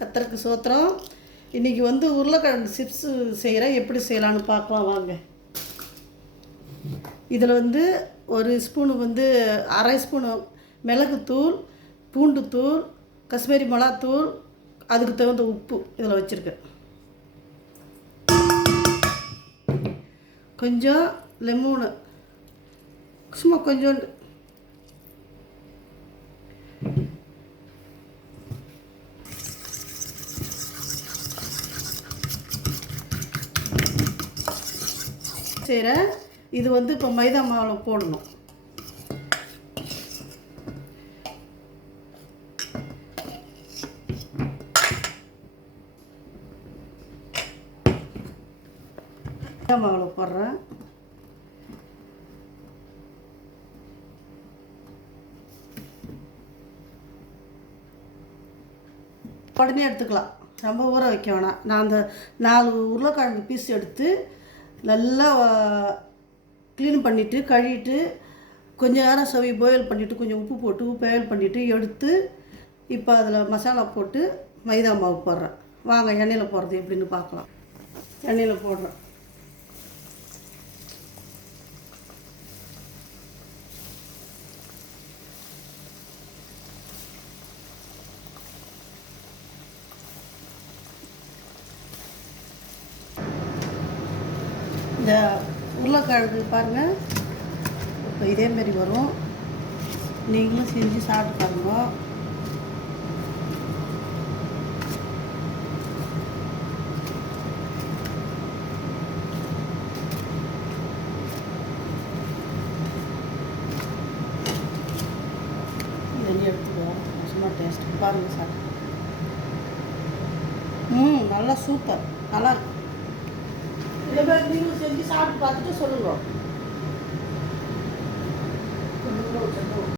கத்தருக்கு சோத்திரம். இன்றைக்கி வந்து உருளைக்கிழங்கு சிப்ஸு செய்கிறேன். எப்படி செய்யலான்னு பார்க்கலாம் வாங்க. இதில் வந்து ஒரு ஸ்பூனு வந்து அரை ஸ்பூனு மிளகுத்தூள், பூண்டுத்தூள், காஷ்மீரி மிளகாத்தூள், அதுக்கு தகுந்த உப்பு இதில் வச்சுருக்கேன். கொஞ்சம் லெமனு, சும்மா கொஞ்சோண்டு, செய்கிறேன். இது வந்து இப்போ மைதா மாவில் போடணும். மைதா மாவில் போடுறேன். உடனே எடுத்துக்கலாம், ரொம்ப ஊற வைக்க வேணாம். நான் அந்த 4 உருளைக்கிழங்கு பீஸ் எடுத்து நல்லா க்ளீன் பண்ணிவிட்டு கழுவிட்டு கொஞ்சம் நேரம் சவி பாயில் பண்ணிவிட்டு கொஞ்சம் உப்பு போட்டு பாயில் பண்ணிவிட்டு எடுத்து இப்போ அதில் மசாலா போட்டு மைதா மாவு போடுறேன். வாங்க எண்ணெயில் போடுறது எப்படின்னு பார்க்கலாம். எண்ணெயில் போடுறேன். இந்த உருளைக்கிழங்கு பாருங்கள், இப்போ இதேமாரி வரும். நீங்களும் செஞ்சு சாப்பிட்டு பாருங்க. இதெல்லாம் எடுத்துக்குவோம். சும்மா டேஸ்ட் பாருங்கள் சாப்பிட்டு. நல்லா சூப்பர், நல்லா இருக்கும். இதே மாதிரி நீங்களும் செஞ்சு சாப்பிட்டு பார்த்துட்டு சொல்லுங்கள்.